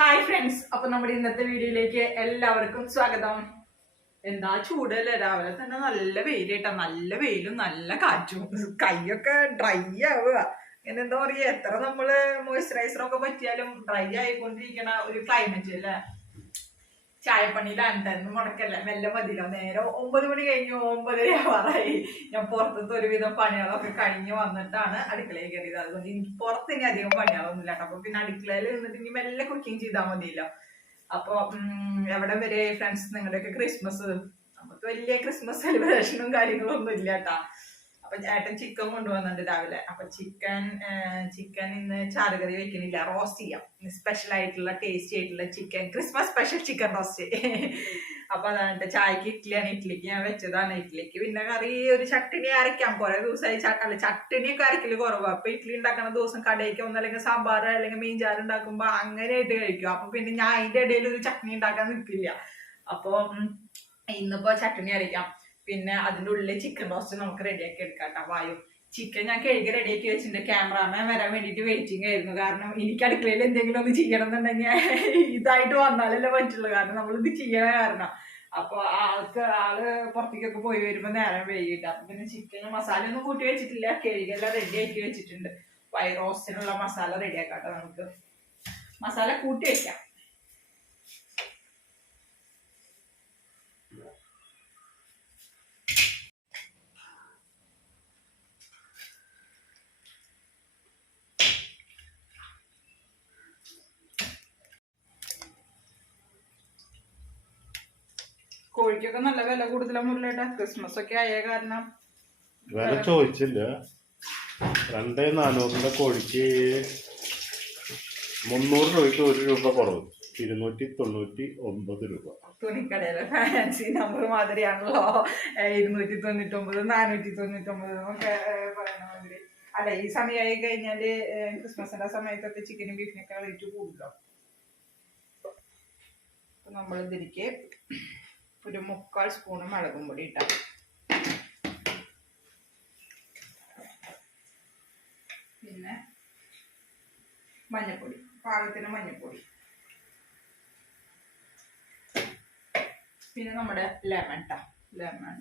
Hi friends, അപ്പൊ നമ്മുടെ ഇന്നത്തെ വീഡിയോയിലേക്ക് എല്ലാവർക്കും സ്വാഗതം. എന്താ ചൂടല്ലേ, രാവിലെ തന്നെ നല്ല വെയിലേട്ടാ, നല്ല വെയിലും നല്ല കാറ്റും, കൈയൊക്കെ ഡ്രൈ ആവുക. ഇങ്ങനെ എന്താ പറയാ, എത്ര നമ്മള് മോയ്സ്ചറൈസറൊക്കെ പറ്റിയാലും ഡ്രൈ ആയിക്കൊണ്ടിരിക്കണ ഒരു ക്ലൈമറ്റ് അല്ലേ. ചായപ്പണിയിലാണ് മുടക്കല്ല, മെല്ലെ മതിയില്ല. നേരെ 9 മണി കഴിഞ്ഞു, 9:30 ആവാറായി. ഞാൻ പുറത്തത്തെ ഒരുവിധം പണികളൊക്കെ കഴിഞ്ഞ് വന്നിട്ടാണ് അടുക്കളയിൽ കയറിയത്. അതുകൊണ്ട് എനിക്ക് പുറത്ത് ഇനി അധികം പണികളൊന്നും ഇല്ല. അപ്പൊ പിന്നെ അടുക്കളയിൽ നിന്നിട്ട് ഇനി മെല്ലെ കുക്കിംഗ് ചെയ്താൽ മതിയല്ലോ. അപ്പൊ എവിടെ വരെ ഫ്രണ്ട്സ്, നിങ്ങളുടെയൊക്കെ ക്രിസ്മസ്? നമുക്ക് വലിയ ക്രിസ്മസ് സെലിബ്രേഷനും കാര്യങ്ങളും ഒന്നും ഇല്ല കേട്ടാ. അപ്പൊ ചേട്ടൻ ചിക്കൻ കൊണ്ടുവന്നിട്ടുണ്ട് രാവിലെ. അപ്പൊ ചിക്കൻ ഇന്ന് ചാറുകറി വെക്കണില്ല, റോസ്റ്റ് ചെയ്യാം. സ്പെഷ്യൽ ആയിട്ടുള്ള ടേസ്റ്റി ആയിട്ടുള്ള chicken, Christmas special chicken roast. അപ്പൊ അതാണ് ചായക്ക് ഇഡ്ഡലിയാണ്. ഇഡ്ഡലിക്ക് ഞാൻ വെച്ചതാണ്. ഇഡ്ഡലിക്ക് പിന്നെ കറി ഒരു ചട്ടിനി അരയ്ക്കാം. കുറെ ദിവസമായി ചട്ടിനിയൊക്കെ അരക്കല് കുറവാ. അപ്പൊ ഇഡ്ഡലി ഉണ്ടാക്കുന്ന ദിവസം കടയിലേക്ക് ഒന്നല്ലെങ്കിൽ സാമ്പാർ അല്ലെങ്കിൽ മീൻചാറ് ഉണ്ടാക്കുമ്പോ അങ്ങനെയായിട്ട് കഴിക്കും. അപ്പൊ പിന്നെ ഞാൻ അതിന്റെ ഇടയിൽ ഒരു ചട്നി ഉണ്ടാക്കാൻ നിൽക്കില്ല. അപ്പൊ ഇന്നിപ്പോ ചട്നി അരയ്ക്കാം. പിന്നെ അതിൻ്റെ ഉള്ളിൽ ചിക്കൻ റോസ്റ്റ് നമുക്ക് റെഡിയാക്കി എടുക്കാം കേട്ടോ. വായു ചിക്കൻ ഞാൻ കഴുകി റെഡിയാക്കി വെച്ചിട്ടുണ്ട്. ക്യാമറാമാൻ വരാൻ വേണ്ടിയിട്ട് വെയിറ്റിംഗ് ആയിരുന്നു. കാരണം എനിക്ക് അടുക്കളയിൽ എന്തെങ്കിലും ഒന്ന് ചെയ്യണം എന്നുണ്ടെങ്കിൽ ഇതായിട്ട് വന്നാലല്ലേ പറ്റുള്ളൂ. കാരണം നമ്മളിത് ചെയ്യണ കാരണം. അപ്പൊ ആള് പുറത്തേക്കൊക്കെ പോയി വരുമ്പോ നേരം വൈകിട്ട്. അപ്പൊ പിന്നെ ചിക്കന് മസാല ഒന്നും കൂട്ടി വെച്ചിട്ടില്ല, കഴുകെല്ലാം റെഡിയാക്കി വെച്ചിട്ടുണ്ട്. ഫ്രൈ റോസ്റ്റിനുള്ള മസാല റെഡിയാക്കാം കേട്ടോ. നമുക്ക് മസാല കൂട്ടി വെക്കാം. കോഴിക്കൊക്കെ നല്ല വില കൂടുതലാണ് മുരളേട്ടാ. ക്രിസ്മസ് ഒക്കെ ആയ കാരണം വില ചോദിച്ചില്ല. 2,400 കോഴിക്ക് 300 രൂപയ്ക്ക് 1 രൂപ കുറവ്, 299 രൂപ. തുണിക്കടയിലെ ഫാൻസി നമ്പർ മാതിരിയാണല്ലോ. 299, 499 ഒക്കെ പറയുന്ന മാതിരി. അല്ല, ഈ സമയമായി കഴിഞ്ഞാല് ക്രിസ്മസിന്റെ സമയത്തൊക്കെ ചിക്കനും ബീഫിനൊക്കെ റേറ്റ് കൂടുതലോ. നമ്മൾ ഇതിലേക്ക് ഒരു 3/4 സ്പൂണ് മുളകും പൊടി ഇട്ടാൽ, പിന്നെ മഞ്ഞൾപ്പൊടി, പാകത്തിന് മഞ്ഞൾപ്പൊടി, പിന്നെ നമ്മുടെ ലെമൺ ട്ടാ, ലെമൺ.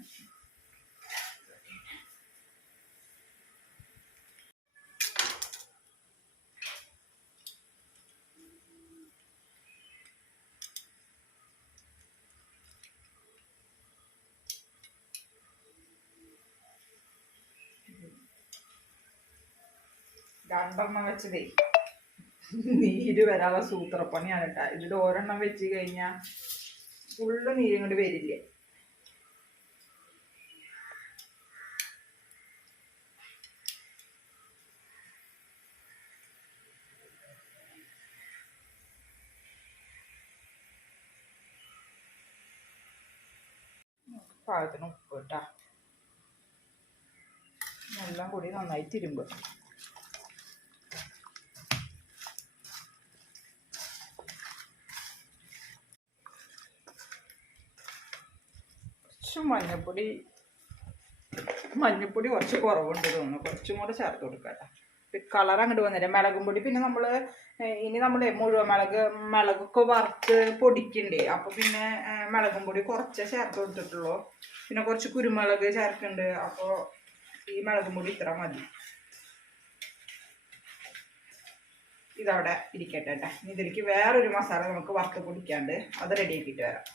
രണ്ടെണ്ണം വെച്ചതേ നീര് വരാനുള്ള സൂത്രപ്പണിയാണ് കേട്ടാ. ഇതിൽ ഒരെണ്ണം വെച്ച് കഴിഞ്ഞാൽ ഫുള്ള് നീരും കൊണ്ട് വരില്ലേ. പാകത്തിന് ഉപ്പ് കേട്ടാ. എല്ലാം കൂടി നന്നായി തിരുമ്പ്. മഞ്ഞപ്പൊടി കുറച്ച് കുറവുണ്ട് തോന്നുന്നു. കുറച്ചും കൂടെ ചേർത്ത് കൊടുക്കട്ടെ. കളർ അങ്ങോട്ട് വന്നില്ല. മുളകും പൊടി പിന്നെ ഇനി നമ്മൾ മുഴുവൻ മുളകൊക്കെ വറുത്ത് പൊടിക്കണ്ടേ. അപ്പോൾ പിന്നെ മുളകും പൊടി കുറച്ചേ ചേർത്ത് കൊടുത്തിട്ടുള്ളൂ. പിന്നെ കുറച്ച് കുരുമുളക് ചേർക്കുന്നുണ്ട്. അപ്പോൾ ഈ മുളകും പൊടി ഇത്ര മതി. ഇതവിടെ ഇരിക്കട്ടെ കേട്ടോ. ഇതിലേക്ക് വേറൊരു മസാല നമുക്ക് വറുത്ത് പൊടിക്കാണ്ട്, അത് റെഡി ആക്കിയിട്ട് വരാം.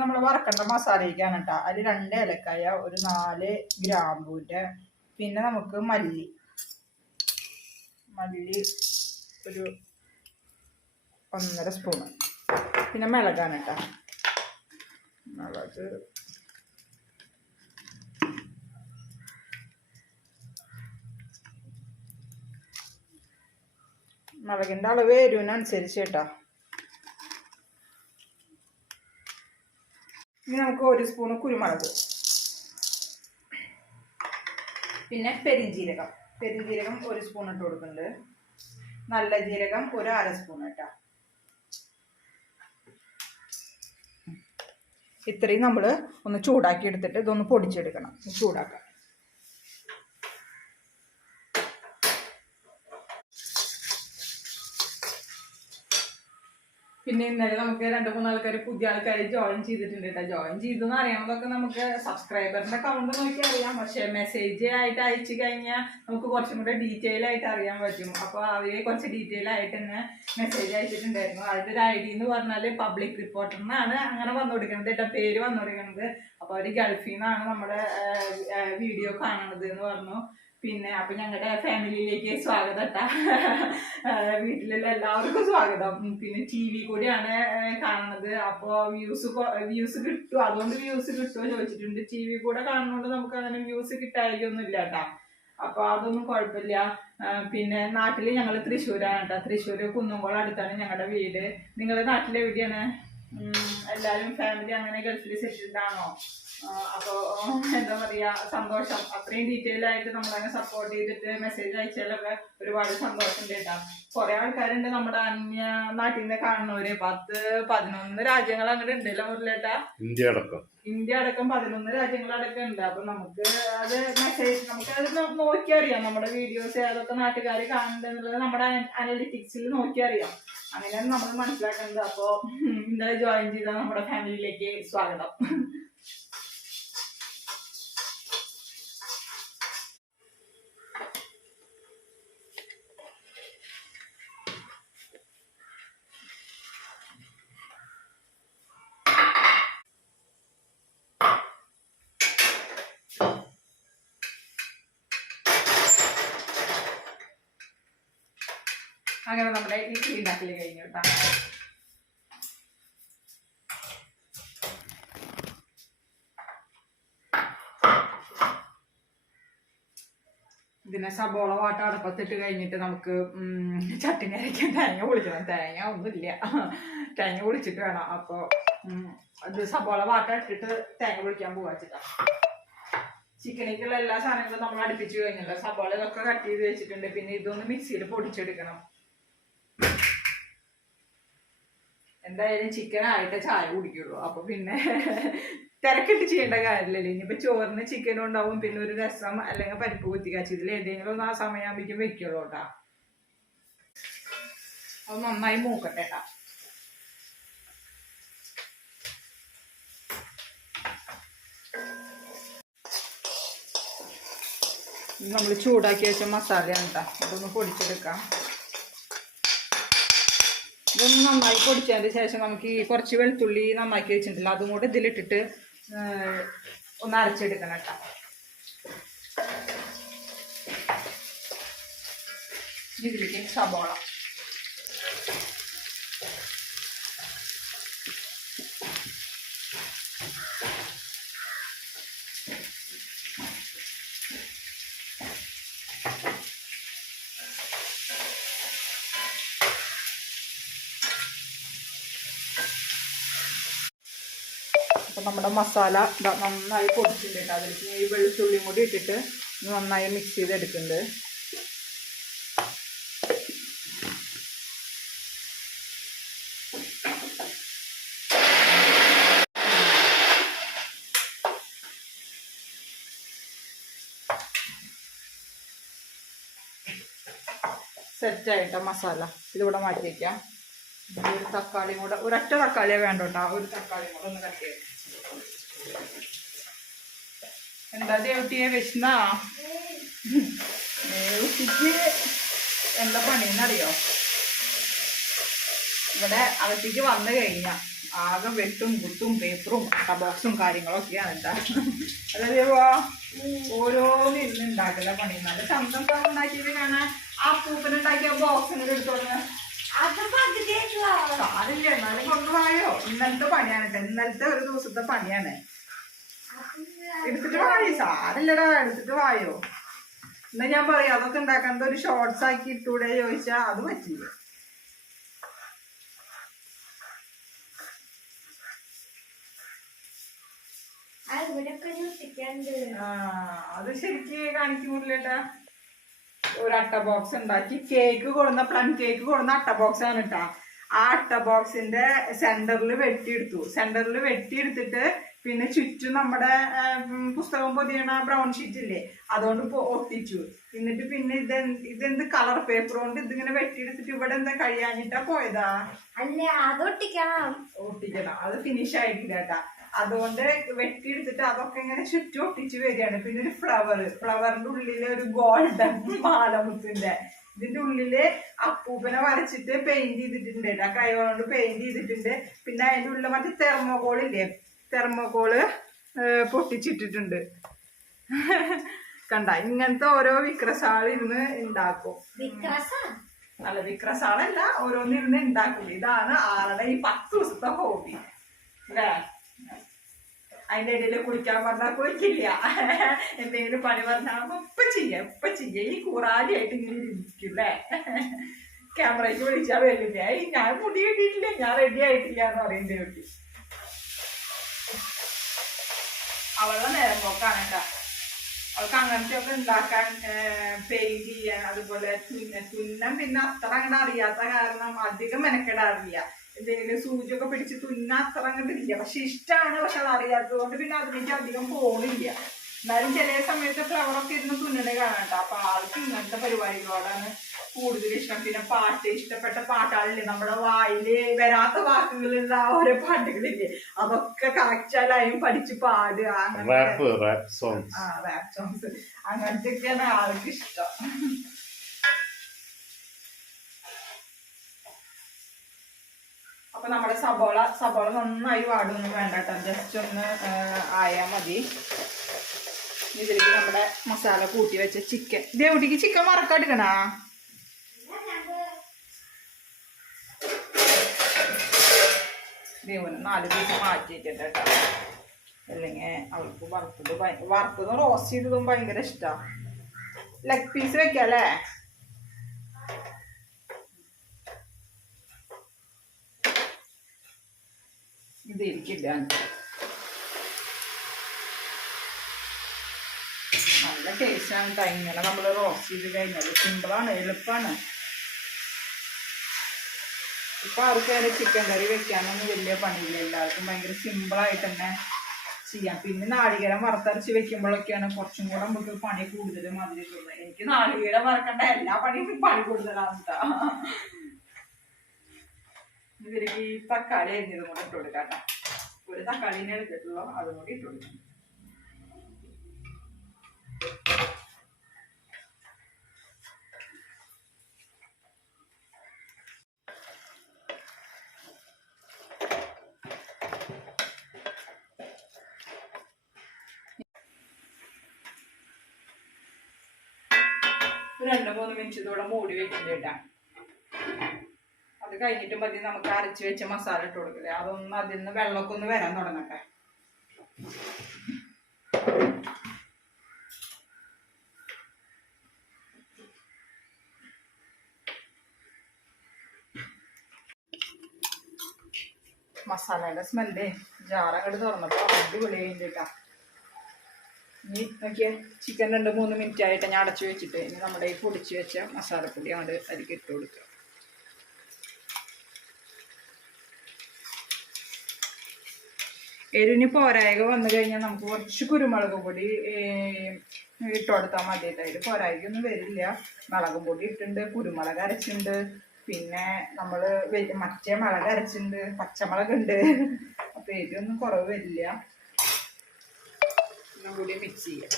നമ്മൾ വറക്കേണ്ട മസാലയ്ക്കാണ് കേട്ടോ. അതിൽ 2 ഏലക്കായ, ഒരു 4 ഗ്രാമ്പൂൻ്റെ, പിന്നെ നമുക്ക് മല്ലി ഒരു 1.5 സ്പൂണ്, പിന്നെ മിളകാണ് കേട്ടോ. മിളകിൻ്റെ അളവ് എരിവിനനുസരിച്ച് കേട്ടോ. ഇനി നമുക്ക് 1 സ്പൂണ് കുരുമുളക്, പിന്നെ പെരിഞ്ജീരകം 1 സ്പൂൺ ഇട്ട് കൊടുക്കുന്നുണ്ട്. നല്ല ജീരകം ഒരു 1/2 സ്പൂൺ കേട്ടോ. ഇത്രയും നമ്മൾ ഒന്ന് ചൂടാക്കി എടുത്തിട്ട് ഇതൊന്ന് പൊടിച്ചെടുക്കണം. ചൂടാക്കാം. പിന്നെ ഇന്നലെ നമുക്ക് 2-3 ആൾക്കാർ പുതിയ ആൾക്കാർ ജോയിൻ ചെയ്തിട്ടുണ്ട് കേട്ടോ. ജോയിൻ ചെയ്തെന്ന് അറിയാവുന്നതൊക്കെ നമുക്ക് സബ്സ്ക്രൈബറിന്റെ കൗണ്ട് നോക്കി അറിയാം. പക്ഷെ മെസ്സേജ് ആയിട്ട് അയച്ചു കഴിഞ്ഞാൽ നമുക്ക് കുറച്ചും കൂടെ ഡീറ്റെയിൽ ആയിട്ട് അറിയാൻ പറ്റും. അപ്പോൾ അവര് കുറച്ച് ഡീറ്റെയിൽ ആയിട്ട് തന്നെ മെസ്സേജ് അയച്ചിട്ടുണ്ടായിരുന്നു. അതിൻ്റെ ഒരു ID എന്ന് പറഞ്ഞാൽ പബ്ലിക് റിപ്പോർട്ടർ എന്നാണ് അങ്ങനെ വന്നുകൊടുക്കുന്നത് കേട്ടോ, പേര് വന്നുകൊടുക്കുന്നത്. അപ്പോൾ അവർ ഗൾഫിൽ നിന്നാണ് നമ്മുടെ വീഡിയോ കാണുന്നത് എന്ന് പറഞ്ഞു. പിന്നെ അപ്പൊ ഞങ്ങളുടെ ഫാമിലിയിലേക്ക് സ്വാഗതം കേട്ടാ. വീട്ടിലുള്ള എല്ലാവർക്കും സ്വാഗതം. പിന്നെ TV കൂടിയാണ് കാണുന്നത്. അപ്പൊ വ്യൂസ് കിട്ടും, അതുകൊണ്ട് വ്യൂസ് കിട്ടുമോ ചോദിച്ചിട്ടുണ്ട്. TV കൂടെ കാണുന്നതുകൊണ്ട് നമുക്ക് അങ്ങനെ വ്യൂസ് കിട്ടായിക്കൊന്നും ഇല്ല കേട്ടാ. അപ്പൊ അതൊന്നും കുഴപ്പമില്ല. പിന്നെ നാട്ടില് ഞങ്ങള് തൃശ്ശൂരാണ് കേട്ടോ. തൃശ്ശൂര് കുന്നുംകുളം അടുത്താണ് ഞങ്ങളുടെ വീട്. നിങ്ങളുടെ നാട്ടിൽ എവിടെയാണ്? എല്ലാവരും ഫാമിലി അങ്ങനെ ഗൾഫിൽ സെറ്റിൽഡ് ആണോ? അപ്പോൾ എന്താ പറയാ, സന്തോഷം. അത്രയും ഡീറ്റെയിൽ ആയിട്ട് നമ്മളങ്ങനെ സപ്പോർട്ട് ചെയ്തിട്ട് മെസ്സേജ് അയച്ചാലൊക്കെ ഒരുപാട് സന്തോഷം കേട്ടാ. കുറെ ആൾക്കാരുണ്ട് നമ്മുടെ അന്യ നാട്ടിൽ നിന്ന് കാണുന്നവര്. 10-11 രാജ്യങ്ങൾ അങ്ങനെ ഉണ്ടല്ലോ മുരളിയേട്ടാ. ഇന്ത്യ അടക്കം 11 രാജ്യങ്ങളടക്കം ഉണ്ട്. അപ്പൊ നമുക്ക് അത് മെസ്സേജ് നമുക്കത് നോക്കി അറിയാം. നമ്മുടെ വീഡിയോസ് ഏതൊക്കെ നാട്ടുകാർ കാണുന്നുണ്ടെന്നുള്ളത് നമ്മുടെ അനലിറ്റിക്സിൽ നോക്കി അറിയാം. അങ്ങനെയാണ് നമ്മൾ മനസ്സിലാക്കുന്നത്. അപ്പോ ഇന്നലെ ജോയിൻ ചെയ്ത നമ്മുടെ ഫാമിലിയിലേക്ക് സ്വാഗതം. അങ്ങനെ നമ്മുടെ ഇഡ്ഡലി ഉണ്ടാക്കൽ കഴിഞ്ഞു കേട്ടോ. ഇതിനെ സബോള വാട്ട അടുപ്പത്തിട്ട് കഴിഞ്ഞിട്ട് നമുക്ക് ചട്ടിനി അരയ്ക്കാൻ തേങ്ങ പൊളിക്കണം. തേങ്ങ ഒന്നുമില്ല, തേങ്ങ പൊളിച്ചിട്ട് വേണം. അപ്പോൾ അത് സബോള വാട്ട ഇട്ടിട്ട് തേങ്ങ പൊളിക്കാൻ പോവാ വെച്ചിട്ടാ. ചിക്കനിക്കുള്ള എല്ലാ സാധനങ്ങളും നമ്മൾ അടുപ്പിച്ച് കഴിഞ്ഞല്ലോ. സബോള ഇതൊക്കെ കട്ട് ചെയ്ത് വെച്ചിട്ടുണ്ട്. പിന്നെ ഇതൊന്ന് മിക്സിയിൽ പൊടിച്ചെടുക്കണം. എന്തായാലും ചിക്കൻ ആയിട്ട് ചായ കുടിക്കുള്ളൂ. അപ്പൊ പിന്നെ തിരക്കിട്ട് ചെയ്യേണ്ട കാര്യമില്ലല്ലോ. ഇനിയിപ്പോ ചോറിന് ചിക്കനും ഉണ്ടാവും, പിന്നെ ഒരു രസം അല്ലെങ്കിൽ പരിപ്പ് കുത്തിക്കാച്ചി, ഇതിൽ ഏതെങ്കിലും ഒന്ന് ആ സമയമാകുമ്പോഴേക്കും വെക്കുള്ളൂ കേട്ടാ. അത് നന്നായി മൂക്കട്ടെ കേട്ടാ. നമ്മൾ ചൂടാക്കി വെച്ച മസാലയാണ് കേട്ടോ. അതൊന്ന് പൊടിച്ചെടുക്കാം. ഇതൊന്ന് നന്നായി പൊടിച്ചതിന് ശേഷം നമുക്ക് ഈ കുറച്ച് വെളുത്തുള്ളി നന്നാക്കി വെച്ചിട്ടുണ്ടല്ലോ, അതും കൂടെ ഇതിലിട്ടിട്ട് ഒന്ന് അരച്ചെടുക്കണം കേട്ടോ. ഇതിലേക്ക് സബോള, അപ്പം നമ്മുടെ മസാല നന്നായി പൊടിച്ചിട്ടുണ്ട്. അതിലേക്ക് ഈ വെളുത്തുള്ളിയും കൂടി ഇട്ടിട്ട് നന്നായി മിക്സ് ചെയ്തെടുക്കുന്നുണ്ട്. സെറ്റായിട്ടോ മസാല. ഇതിവിടെ മാറ്റി വയ്ക്കാം. ഒരു തക്കാളിയും കൂടെ, ഒരൊറ്റ തക്കാളിയെ വേണ്ട കേട്ടോ. ഒരു തക്കാളിയും കൂടെ ഒന്ന് കട്ട് ചെയ്യാം. എന്താ ദേവട്ടിയെ വിഷ്ണ ദേവട്ടിക്ക് എന്താ പണിയെന്നറിയോ? ഇവിടെ അകത്തേക്ക് വന്നു കഴിഞ്ഞാൽ ആകെ വെട്ടും കുത്തും പേപ്പറും ബോക്സും കാര്യങ്ങളൊക്കെയാണ് കേട്ടാ. അതേപോ ഓരോന്ന് ഇരുന്ന് ഉണ്ടാക്കുന്ന പണി. നല്ല ചന്തം ഉണ്ടാക്കിയത് കാണാൻ ആ പൂപ്പനുണ്ടാക്കിയ ബോക്സ് ഇങ്ങനെ എടുത്തോണ്ട് സാരില്ല, എന്നാലും കൊണ്ടുപോയോ. ഇന്നലത്തെ പണിയാണ് കേട്ടോ. ഇന്നലത്തെ ഒരു ദിവസത്തെ പണിയാണ്. എടുത്തിട്ട് വായോ. സാരില്ലടാ, എടുത്തിട്ട് വായോ. എന്നാ ഞാൻ പറയാം, അതൊക്കെ ഉണ്ടാക്കുന്നത് ഒരു ഷോർട്സ് ആക്കി ഇട്ടൂടെ ചോദിച്ചാ അത് പറ്റില്ല. അത് ശരിക്ക് കാണിക്കുന്നില്ലേട്ടാ. ഒരു അട്ട ബോക്സ് ഉണ്ടാക്കി കേക്ക് കൊടുന്ന പ്ലം കേക്ക് കൊടുന്ന അട്ട ബോക്സ് ആണ് കേട്ടാ. ആ അട്ട ബോക്സിന്റെ സെന്ററിൽ വെട്ടിയെടുത്തിട്ട് പിന്നെ ചുറ്റും നമ്മുടെ പുസ്തകം പൊതിയണ ബ്രൗൺ ഷീറ്റ് ഇല്ലേ അതുകൊണ്ട് ഒട്ടിച്ചു. എന്നിട്ട് പിന്നെ ഇതെന്ത് കളർ പേപ്പർ കൊണ്ട് ഇതിങ്ങനെ വെട്ടിയെടുത്തിട്ട് ഇവിടെ എന്താ കഴിയാഞ്ഞിട്ടാ പോയതാ? അല്ല, അത് ഒട്ടിക്കണം. അത് ഫിനിഷ് ആയിട്ടില്ല കേട്ടാ. അതുകൊണ്ട് വെട്ടിയെടുത്തിട്ട് അതൊക്കെ ഇങ്ങനെ ചുറ്റും ഒട്ടിച്ച് വരികയാണ്. പിന്നെ ഒരു ഫ്ലവറിന്റെ ഉള്ളില് ഒരു ഗോൾഡൻ മാലമുത്തിന്റെ, ഇതിന്റെ ഉള്ളില് അപ്പൂപ്പനെ വരച്ചിട്ട് പെയിന്റ് ചെയ്തിട്ടുണ്ട് കേട്ടോ. ക്രയോൺ കൊണ്ട് പെയിന്റ് ചെയ്തിട്ടുണ്ട്. പിന്നെ അതിന്റെ ഉള്ളിൽ മറ്റേ തെർമോകോള് പൊട്ടിച്ചിട്ടിട്ടുണ്ട്. കണ്ട, ഇങ്ങനത്തെ ഓരോ വിക്രസാള് ഇരുന്ന് ഉണ്ടാക്കും. അല്ല, വിക്രസാളല്ല, ഓരോന്നിരുന്ന് ഉണ്ടാക്കും. ഇതാണ് ആളുടെ ഈ 10 ദിവസത്തെ ഹോബി അല്ലേ? അതിന്റെ ഇടയിൽ കുളിക്കാൻ പറഞ്ഞാൽ കുളിക്കില്ല, എന്തെങ്കിലും പണി പറഞ്ഞാൽ ഇപ്പൊ ചെയ്യാം ഈ കൂറാലിയായിട്ട് ഇങ്ങനെ ഇരിക്കും അല്ലേ? ക്യാമറയ്ക്ക് വിളിച്ചാൽ വരില്ല, ഞാൻ മുടി കിട്ടിയിട്ടില്ല, ഞാൻ റെഡി ആയിട്ടില്ല എന്ന് പറയുന്നത് കുട്ടി. അവളുടെ നേരം പോക്കാണ് കേട്ടോ. അവൾക്ക് അങ്ങനത്തെ ഒക്കെ ഉണ്ടാക്കാൻ, പെയിന്റ് ചെയ്യാൻ, അതുപോലെ തുന്നം പിന്നെ അത്ര അങ്ങോട്ട് അറിയാത്ത കാരണം അധികം മെനക്കെടാറില്ല. എന്തെങ്കിലും സൂചിയൊക്കെ പിടിച്ച് തുന്ന അത്ര അങ്ങോട്ടില്ല. പക്ഷെ ഇഷ്ടമാണ്, പക്ഷെ അത് അറിയാത്തത് കൊണ്ട് പിന്നെ അതിലേക്ക് അധികം പോണില്ല. എന്നാലും ചില സമയത്ത് ഫ്ലവറൊക്കെ ഇരുന്ന് തുന്നണേ കാണാം കേട്ടോ. അപ്പൊ ആൾക്ക് ഇങ്ങനത്തെ പരിപാടികളോടാണ് കൂടുതൽ ഇഷ്ടം. പിന്നെ ഇഷ്ടപ്പെട്ട പാട്ടുകളില്ലേ, നമ്മുടെ വായില് വരാത്ത വാക്കുകളുള്ള ഓരോ പാട്ടുകളില്ലേ, അതൊക്കെ കറക്റ്റായാലും പഠിച്ച് പാടുക. റാപ്പ് സോങ്സ് അങ്ങനത്തെ ഒക്കെയാണ് ആൾക്ക് ഇഷ്ടം. അപ്പൊ നമ്മുടെ സബോള നന്നായി വാടൊന്നും വേണ്ട കേട്ടോ, ജസ്റ്റ് ഒന്ന് ആയാൽ മതി. ഇതിലേക്ക് നമ്മുടെ മസാല കൂട്ടി വെച്ച ചിക്കൻ, ദേവുട്ടിക്ക് ചിക്കൻ വറക്കെടുക്കണ. ദേവുന് 4 പീസ് മാറ്റിയിട്ടുണ്ട് കേട്ടോ. അല്ലെങ്കിൽ അവൾക്ക് വറുത്തതും റോസ്റ്റ് ചെയ്തതും ഭയങ്കര ഇഷ്ടമാണ്. ലെഗ് പീസ് വെക്കല്ലേ? ഇതിരിക്കില്ല, നല്ല ടേസ്റ്റാണ് കേട്ടോ. ഇങ്ങനെ നമ്മൾ റോസ്റ്റ് ചെയ്ത് കഴിഞ്ഞാൽ സിമ്പിളാണ്, എളുപ്പമാണ്. ഇപ്പൊ ആർക്കും ചിക്കൻ കറി വെക്കാനൊന്നും വലിയ പണിയില്ല, എല്ലാവർക്കും ഭയങ്കര സിമ്പിളായിട്ട് തന്നെ ചെയ്യാം. പിന്നെ നാളികേരം വറുത്തരച്ച് വെക്കുമ്പോഴൊക്കെയാണ് കുറച്ചും കൂടെ നമുക്ക് പണി കൂടുതലും അതിൽ തോന്നുന്നത്. എനിക്ക് നാളികേരം വറക്കേണ്ട എല്ലാ പണിയും പണി കൂടുതലാണ് കേട്ടോ. ഇതിലേക്ക് ഈ തക്കാളി അരിഞ്ഞതും കൂടെ ഇട്ട് കൊടുക്കാം കേട്ടോ. ഒരു തക്കാളിനെ എടുത്തിട്ടുള്ളൂ, അതും കൂടി ഇട്ട് കൊടുക്കാം. ഒരു 2-3 മിനിറ്റ് ഇതോടെ മൂടി വെച്ചിട്ട് കേട്ടാ. അത് കഴിഞ്ഞിട്ട് മതി നമുക്ക് അരച്ച് വെച്ച മസാല ഇട്ട് കൊടുക്കില്ലേ, അതൊന്ന് അതിൽ നിന്ന് വെള്ളമൊക്കെ ഒന്ന് വരാൻ തുടങ്ങട്ടെ. മസാലയുടെ സ്മെല്ലേ ജാറങ്ങോട്ട് തുറന്നപ്പോ അടിപൊളിയായിട്ട് കേട്ടാ. ഇനി നോക്കിയാൽ ചിക്കൻ 2-3 മിനിറ്റ് ആയിട്ട് ഞാൻ അടച്ചു വെച്ചിട്ട് ഇനി നമ്മുടെ ഈ പൊടിച്ച് വെച്ച മസാലപ്പൊടി അങ്ങോട്ട് അതിലേക്ക് ഇട്ട് കൊടുക്കുക. എരിവിന് പോരായക വന്നു കഴിഞ്ഞാൽ നമുക്ക് കുറച്ച് കുരുമുളക് പൊടി ഇട്ട് കൊടുത്താൽ മതിയായിട്ട്. അതിൽ പോരായകൊന്നും വരില്ല. മുളകും പൊടി ഇട്ടുണ്ട്, കുരുമുളക് അരച്ചിട്ടുണ്ട്, പിന്നെ നമ്മൾ മറ്റേ മുളക് അരച്ചിട്ടുണ്ട്, പച്ചമുളകുണ്ട്. അപ്പോൾ എരിവൊന്നും കുറവ് വരില്ല. ഒന്നും കൂടി മിക്സ് ചെയ്യാം.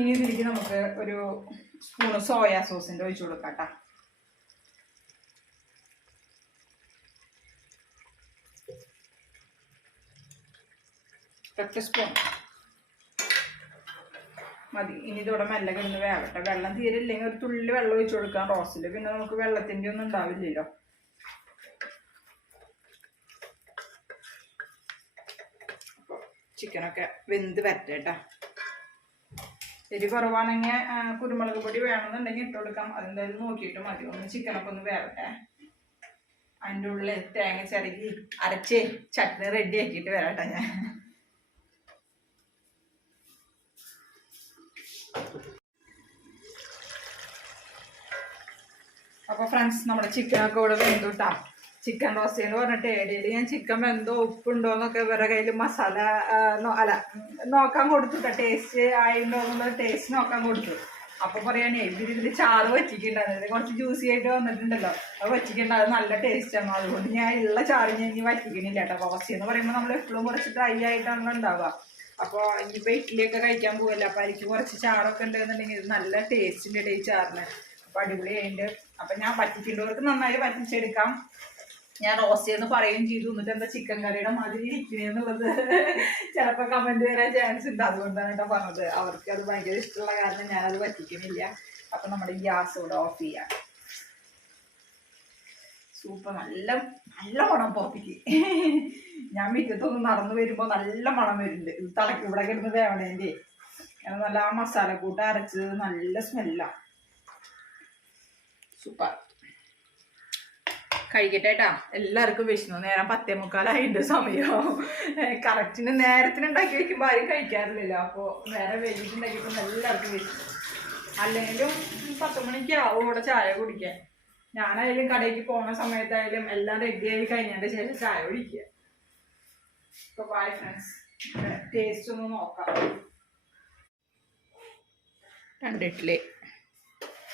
ഇനി ഇതിലേക്ക് നമുക്ക് ഒരു സ്പൂണ് സോയാ സോസിൻ്റെ ഒഴിച്ചു കൊടുക്കാം കേട്ടോ. ഒറ്റ സ്പൂൺ മതി. ഇനി ഇതോടെ മെല്ലെ കിടന്ന് വേവട്ടെ. വെള്ളം തീരെ ഇല്ലെങ്കിൽ ഒരു തുള്ളി വെള്ളം ഒഴിച്ചു കൊടുക്കാം റോസ്റ്റിൽ. പിന്നെ നമുക്ക് വെള്ളത്തിൻ്റെ ഒന്നും ഉണ്ടാവില്ലല്ലോ. ചിക്കനൊക്കെ വെന്ത് വരട്ടെ കേട്ടോ. എരി കുറവാണെങ്കിൽ കുരുമുളക് പൊടി വേണമെന്നുണ്ടെങ്കിൽ ഇട്ട് കൊടുക്കാം. അതെന്തായാലും നോക്കിയിട്ട് മതി. ഒന്ന് ചിക്കനൊക്കെ ഒന്ന് വേവട്ടെ. അതിൻ്റെ ഉള്ളിൽ തേങ്ങ ചിരകി അരച്ച് ചട്നി റെഡി ആക്കിയിട്ട് വരാട്ടോ ഞാൻ. അപ്പോൾ ഫ്രണ്ട്സ് നമ്മുടെ ചിക്കനൊക്കെ ഇവിടെ വെന്തുട്ടാ. ചിക്കൻ റോസ്റ്റ് എന്ന് പറഞ്ഞിട്ട് ഏടിയിൽ ഞാൻ ചിക്കൻ വെന്തോ ഉപ്പുണ്ടോ എന്നൊക്കെ ഇവരുടെ കയ്യിൽ മസാല അല്ല നോക്കാൻ കൊടുത്തുട്ടാ. ടേസ്റ്റ് ആയിട്ടുണ്ടോ എന്നുള്ള ടേസ്റ്റ് നോക്കാൻ കൊടുത്തു. അപ്പോൾ പറയാനേ ഇതിൽ ചാറ് വറ്റിക്കുണ്ടായിരുന്നു. കുറച്ച് ജ്യൂസി ആയിട്ട് വന്നിട്ടുണ്ടല്ലോ, അത് വറ്റിക്കുണ്ടാകും. നല്ല ടേസ്റ്റാണ്. അതുകൊണ്ട് ഞാൻ ഉള്ള ചാറ് ഞാൻ ഇനി വറ്റിക്കണില്ല കേട്ടോ. റോസ്റ്റ് എന്ന് പറയുമ്പോൾ നമ്മൾ എപ്പോഴും കുറച്ച് ഡ്രൈ ആയിട്ടാണല്ലോ ഉണ്ടാവുക. അപ്പോൾ ഇനിയിപ്പോൾ ഇഡ്ഡലിയൊക്കെ കഴിക്കാൻ പോകല്ല. അപ്പോൾ അതിലേക്ക് കുറച്ച് ചാറൊക്കെ ഉണ്ടെന്നുണ്ടെങ്കിൽ ഇത് നല്ല ടേസ്റ്റിൻ്റെ ഈ ചാറിന്. അപ്പോൾ അടിപൊളിയായിട്ട്. അപ്പം ഞാൻ വറ്റിക്കേണ്ടവർക്ക് നന്നായി വറ്റിച്ചെടുക്കാം. ഞാൻ റോസ്റ്റ് എന്ന് പറയുകയും ചെയ്തു. എന്നിട്ട് എന്താ ചിക്കൻ കറിയുടെ മാതിരി ഇരിക്കണേന്നുള്ളത് ചിലപ്പോൾ കമൻറ്റ് വരാൻ ചാൻസ് ഉണ്ട്. അതുകൊണ്ടാണ് കേട്ടോ പറഞ്ഞത്. അവർക്ക് അത് ഭയങ്കര ഇഷ്ടമുള്ള കാരണം ഞാനത് വറ്റിക്കുന്നില്ല. അപ്പം നമ്മുടെ ഗ്യാസ് ഇവിടെ ഓഫ് ചെയ്യാം. സൂപ്പർ. നല്ല നല്ല മണം പുറത്തേക്ക്. ഞാൻ മുറ്റത്തൊന്ന് നടന്നു വരുമ്പോൾ നല്ല മണം വരുന്നുണ്ട്. ഇത് തളക്ക് ഇവിടെ കിടന്ന് വേവണേൻ്റെ നല്ല ആ മസാല കൂട്ട് അരച്ച് നല്ല സ്മെല്ലാണ്. സൂപ്പർ. കഴിക്കട്ടെ കേട്ടാ. എല്ലാവർക്കും വിശന്നു. നേരം 10:45 സമയം. കറക്റ്റിന് നേരത്തിന് ഉണ്ടാക്കി വെക്കുമ്പോൾ ആരും കഴിക്കാറില്ലല്ലോ. അപ്പോൾ നേരം വൈകിട്ടുണ്ടാക്കിയപ്പോൾ എല്ലാവർക്കും വിശന്നു. അല്ലെങ്കിലും 10 മണിക്ക് ആവും ഇവിടെ ചായ കുടിക്കാൻ. ഞാനായാലും കടയ്ക്ക് പോകുന്ന സമയത്തായാലും എല്ലാം റെഡിയായി കഴിഞ്ഞതിൻ്റെ ശേഷം ചായ കുടിക്കുക. ഇപ്പോൾ ബൈ ഫ്രണ്ട്സ്. ടേസ്റ്റ് ഒന്ന് നോക്കാം. 2 ഇഡ്ഡലി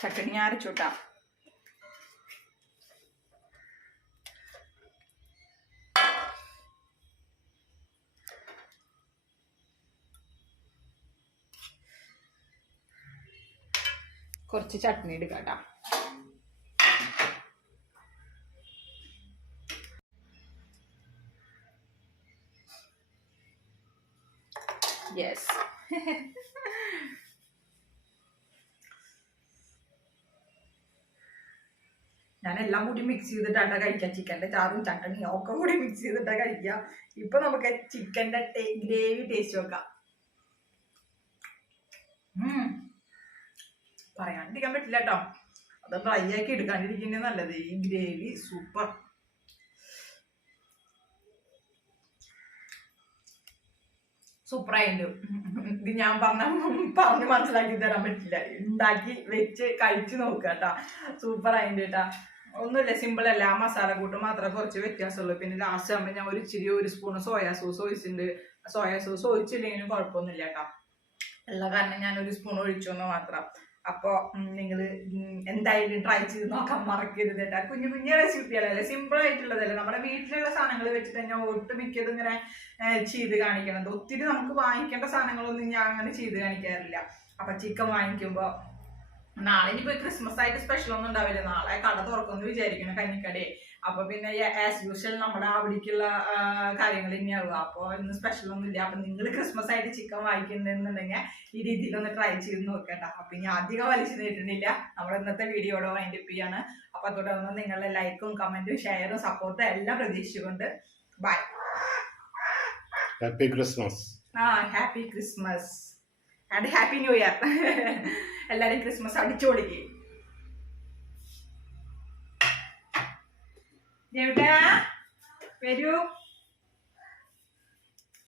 ചട്ടണി അരച്ചോട്ടാ. കുറച്ച് ചട്നി എടുക്കാം കേട്ടോ. യെസ്. ഞാൻ എല്ലാം കൂടി മിക്സ് ചെയ്തിട്ടാണ് കഴിക്കുക. ചിക്കൻ്റെ ചാറും ചട്ടണിയും ഒക്കെ കൂടി മിക്സ് ചെയ്തിട്ടാണ് കഴിക്കുക. ഇപ്പൊ നമുക്ക് ചിക്കൻ്റെ ഗ്രേവി ടേസ്റ്റ് വെക്കാം. പറയാണ്ടിരിക്കാൻ പറ്റില്ല കേട്ടോ. അത് ഫ്രൈ ആക്കി എടുക്കാണ്ടിരിക്കുന്നത് നല്ലത്. ഈ ഗ്രേവി സൂപ്പർ. സൂപ്പറായിട്ട്. ഇത് ഞാൻ പറഞ്ഞ് മനസ്സിലാക്കി തരാൻ പറ്റില്ല. ഉണ്ടാക്കി വെച്ച് കഴിച്ച് നോക്കുക കേട്ടോ. സൂപ്പറായിട്ട് കേട്ടോ. ഒന്നുമില്ല, സിമ്പിൾ അല്ല. ആ മസാല കൂട്ട് മാത്രമേ കുറച്ച് വ്യത്യാസമുള്ളൂ. പിന്നെ ലാസ്റ്റ് ആകുമ്പോൾ ഞാൻ ഒരു സ്പൂൺ സോയാ സോസ് ഒഴിച്ചിട്ടുണ്ട്. സോയാ സോസ് ഒഴിച്ചില്ലെങ്കിലും കുഴപ്പമൊന്നുമില്ല കേട്ടോ. ഉള്ള കാരണം ഞാൻ 1 സ്പൂൺ ഒഴിച്ചെന്ന് മാത്രം. അപ്പോൾ നിങ്ങൾ എന്തായാലും ട്രൈ ചെയ്ത് നോക്കാൻ മറക്കരുത് കേട്ടോ. കുഞ്ഞു കുഞ്ഞു റെസിപ്പികളല്ലേ, സിമ്പിൾ ആയിട്ടുള്ളതല്ലേ. നമ്മുടെ വീട്ടിലുള്ള സാധനങ്ങൾ വെച്ചിട്ട് ഞാൻ ഒട്ടുമിക്കതും ഇങ്ങനെ ചെയ്ത് കാണിക്കണത്. ഒത്തിരി നമുക്ക് വാങ്ങിക്കേണ്ട സാധനങ്ങളൊന്നും ഞാൻ അങ്ങനെ ചെയ്ത് കാണിക്കാറില്ല. അപ്പം ചിക്കൻ വാങ്ങിക്കുമ്പോൾ നാളെ ഇനിയിപ്പോൾ ക്രിസ്മസ് ആയിട്ട് സ്പെഷ്യൽ ഒന്നും ഉണ്ടാവില്ല. നാളെ കട തുറക്കുമെന്ന് വിചാരിക്കണം, കഞ്ഞിക്കടയെ. അപ്പോൾ പിന്നെ ആസ് യൂഷ്വൽ നമ്മുടെ അവിടേക്കുള്ള കാര്യങ്ങൾ തന്നെയാവുക. അപ്പോൾ ഇന്ന് സ്പെഷ്യൽ ഒന്നും ഇല്ല. അപ്പം നിങ്ങൾ ക്രിസ്മസ് ആയിട്ട് ചിക്കൻ വാങ്ങിക്കുന്നുണ്ടെന്നുണ്ടെങ്കിൽ ഈ രീതിയിലൊന്ന് ട്രൈ ചെയ്ത് നോക്കട്ടോ. അപ്പം ഇനി അധികം വലിച്ചു നീട്ടുന്നില്ല. നമ്മുടെ ഇന്നത്തെ വീഡിയോയുടെ വൈൻഡപ്പ് ചെയ്യാണ്. അപ്പോൾ തുടർന്ന് നിങ്ങളുടെ ലൈക്കും കമൻറ്റും ഷെയറും സപ്പോർട്ടും എല്ലാം പ്രതീക്ഷിച്ചുകൊണ്ട് bye. Happy Christmas. Happy Christmas and happy new year. എല്ലാവരും ക്രിസ്മസ് അടിച്ചു പൊളിക്ക്. വരൂ.